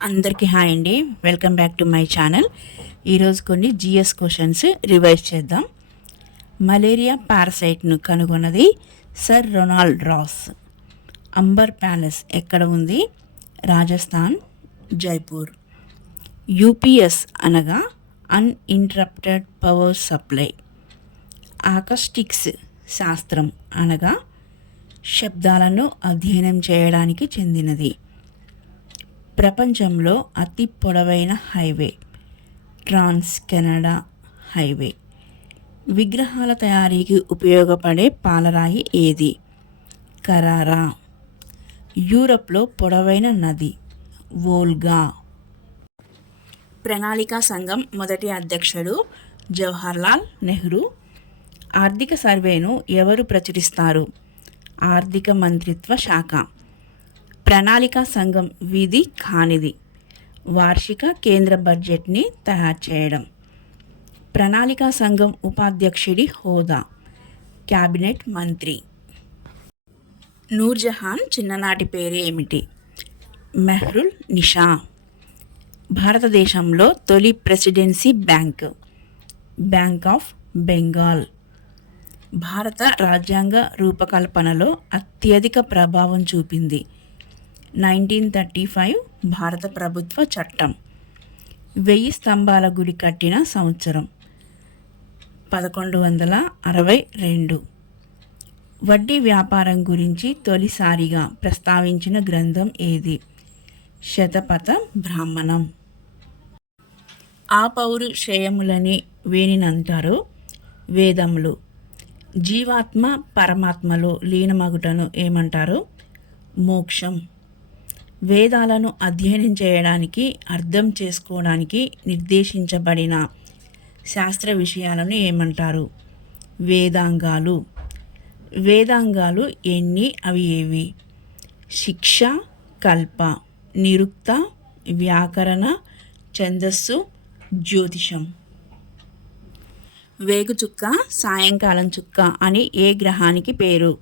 అందరికీ హాయ్ అండి. Welcome back to my channel. ఈరోజు కొన్ని జిఎస్ క్వశ్చన్స్ రివైజ్ చేద్దాం. మలేరియా పారసైట్ను కనుగొన్నది sir Ronald Ross. Amber palace ఎక్కడ ఉంది? రాజస్థాన్, జైపూర్. యూపీఎస్ అనగా అన్ఇంటరప్టెడ్ పవర్ సప్లై. ఆకస్టిక్స్ శాస్త్రం అనగా శబ్దాలను అధ్యయనం చేయడానికి చెందినది. ప్రపంచంలో అతి పొడవైన హైవే ట్రాన్స్ కెనడా హైవే. విగ్రహాల తయారీకి ఉపయోగపడే పాలరాయి ఏది? కరారా. యూరప్లో పొడవైన నది వోల్గా. ప్రణాళికా సంఘం మొదటి అధ్యక్షుడు జవహర్లాల్ నెహ్రూ. ఆర్థిక సర్వేను ఎవరు ప్రచురిస్తారు? ఆర్థిక మంత్రిత్వ శాఖ. ప్రణాళికా సంఘం విధి కానిది. వార్షిక కేంద్ర బడ్జెట్ని తయారు చేయడం. ప్రణాళికా సంఘం ఉపాధ్యక్షుడి హోదా క్యాబినెట్ మంత్రి. నూర్జహాన్ చిన్ననాటి పేరు ఏమిటి? మెహ్రుల్ నిషా. భారతదేశంలో తొలి presidency bank bank of Bengal. భారత రాజ్యాంగ రూపకల్పనలో అత్యధిక ప్రభావం చూపింది 1935 భారత ప్రభుత్వ చట్టం. 1000 స్తంభాల గుడి కట్టిన సంవత్సరం 1162. వడ్డీ వ్యాపారం గురించి తొలిసారిగా ప్రస్తావించిన గ్రంథం ఏది? శతపథ బ్రాహ్మణం. ఆ పౌరుషేయములని వేనినంటారు వేదములు. జీవాత్మ పరమాత్మలో లీనమగుటను ఏమంటారు? మోక్షం. వేదాలను అధ్యయనం చేయడానికి, అర్థం చేసుకోవడానికి నిర్దేశించబడిన శాస్త్ర విషయాలను ఏమంటారు? వేదాంగాలు. వేదాంగాలు ఎన్ని? అవి ఏవి? శిక్ష, కల్ప, నిరుక్త, వ్యాకరణ, ఛందస్సు, జ్యోతిషం. వేగుచుక్క, సాయంకాలం చుక్క అని ఏ గ్రహానికి పేరు?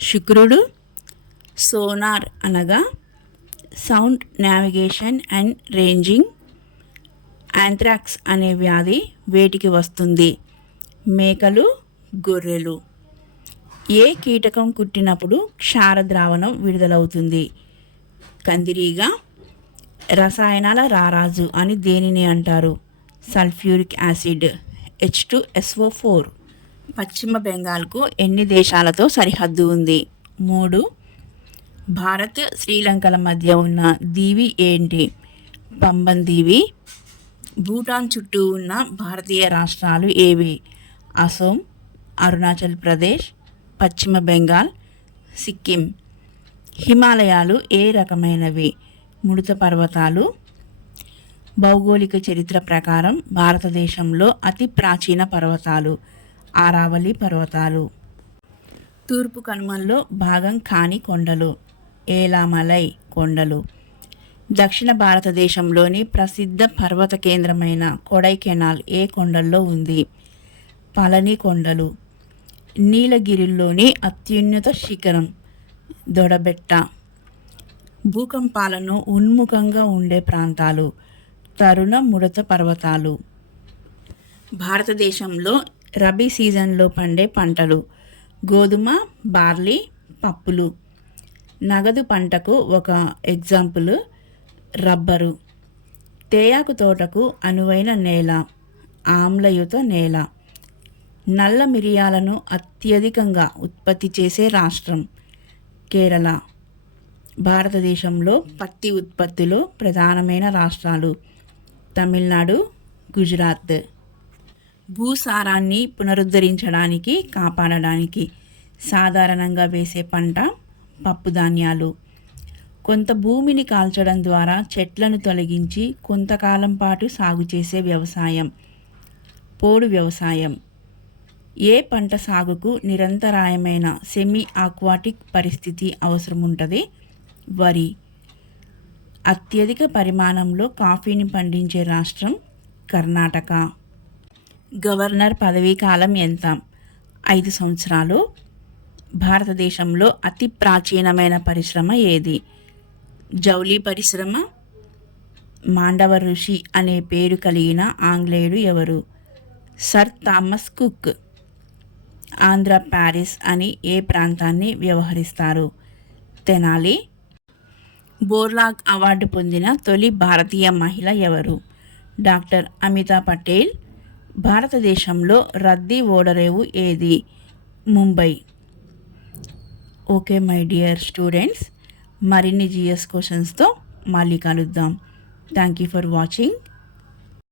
శుక్రుడు. సోనార్ అనగా sound navigation and ranging. Anthrax అనే వ్యాధి వేటికి వస్తుంది? మేకలు, గొర్రెలు. ఏ కీటకం కుట్టినప్పుడు క్షార ద్రావణం విడుదలవుతుంది? కందిరీగ. రసాయనాల రారాజు అని దేనిని అంటారు? Sulphuric acid H2SO4. పశ్చిమ బెంగాల్కు ఎన్ని దేశాలతో సరిహద్దు ఉంది? 3. భారత్, శ్రీలంకల మధ్య ఉన్న దీవి ఏంటి? పంబన్ దీవి. భూటాన్ చుట్టూ ఉన్న భారతీయ రాష్ట్రాలు ఏవి? అసోం, అరుణాచల్ ప్రదేశ్, పశ్చిమ బెంగాల్, సిక్కిం. హిమాలయాలు ఏ రకమైనవి? ముడత పర్వతాలు. భౌగోళిక చరిత్ర ప్రకారం భారతదేశంలో అతి ప్రాచీన పర్వతాలు ఆరావళి పర్వతాలు. తూర్పు కనుమల్లో భాగం కాని కొండలు ఏలామలై కొండలు. దక్షిణ భారతదేశంలోని ప్రసిద్ధ పర్వత కేంద్రమైన కొడైకెనాల్ ఏ కొండల్లో ఉంది? పళని కొండలు. నీలగిరిలోని అత్యున్నత శిఖరం దొడబెట్ట. భూకంపాలను ఉన్ముఖంగా ఉండే ప్రాంతాలు తరుణ ముడత పర్వతాలు. భారతదేశంలో రబీ సీజన్లో పండే పంటలు గోధుమ, బార్లీ, పప్పులు. నగదు పంటకు ఒక ఎగ్జాంపుల్ రబ్బరు. తేయాకు తోటకు అనువైన నేల ఆమ్లయుత నేల. నల్ల మిరియాలను అత్యధికంగా ఉత్పత్తి చేసే రాష్ట్రం కేరళ. భారతదేశంలో పత్తి ఉత్పత్తిలో ప్రధానమైన రాష్ట్రాలు తమిళనాడు, గుజరాత్. భూసారాన్ని పునరుద్ధరించడానికి, కాపాడడానికి సాధారణంగా వేసే పంట పప్పుధాన్యాలు. కొంత భూమిని కాల్చడం ద్వారా చెట్లను తొలగించి కొంతకాలం పాటు సాగు చేసే వ్యవసాయం పోడు వ్యవసాయం. ఏ పంట సాగుకు నిరంతరాయమైన సెమీ ఆక్వాటిక్ పరిస్థితి అవసరం ఉంటుంది? వరి. అత్యధిక పరిమాణంలో కాఫీని పండించే రాష్ట్రం కర్ణాటక. గవర్నర్ పదవీ కాలం ఎంత? 5 సంవత్సరాలు. భారతదేశంలో అతి ప్రాచీనమైన పరిశ్రమ ఏది? జౌళి పరిశ్రమ. మాండవ ఋషి అనే పేరు కలిగిన ఆంగ్లేయుడు ఎవరు? Sir Thomas cook. Andhra Paris అని ఏ ప్రాంతాన్ని వ్యవహరిస్తారు? తెనాలి. బోర్లాగ్ అవార్డు పొందిన తొలి భారతీయ మహిళ ఎవరు? డాక్టర్ అమితా పటేల్. భారతదేశంలో రద్దీ ఓడరేవు ఏది? Mumbai. Okay my dear students, మరిన్ని జిఎస్ క్వశ్చన్స్తో మళ్ళీ కలుద్దాం. Thank you for watching.